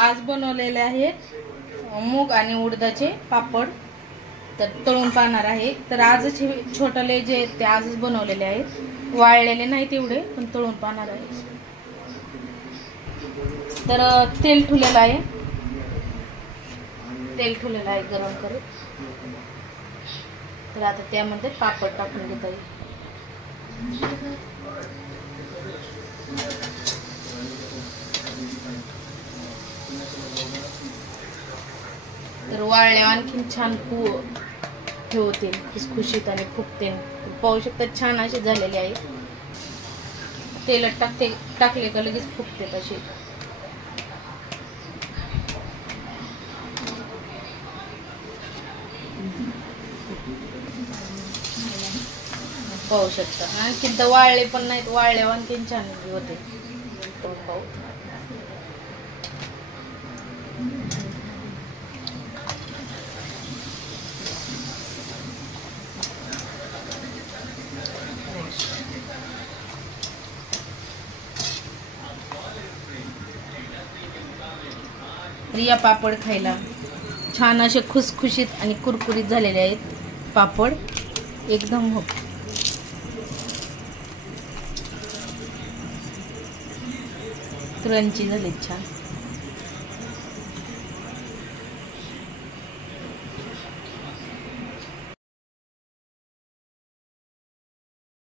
आज बनवलेले आहेत मूग आणि उडदाचे पापड, तर तळून पाहणार आहे. तर आजच हे छोटले जे ते आजच बनवलेले आहेत, वाळलेले नाहीत एवढे, पण तळून पाहणार आहे. तर तेल ठेवलेलं आहे, गरम करत. तर आता त्यामध्ये पापड टाकून घेता येईल. तर वाळले आणखीन छान ठेवतील, खुसखुशीत आणि फुगते. पाहू शकता छान असे झालेले आहे. तेलात टाकले का लगेच फुगते तसे. पाहू शकता आणखी वाळले पण नाहीत, वाळले आणखीन छान होते. पाहू या पापड खायला छान असे खुसखुशीत आणि कुरकुरीत झालेले आहेत पापड, एकदम क्रंची झाले छान.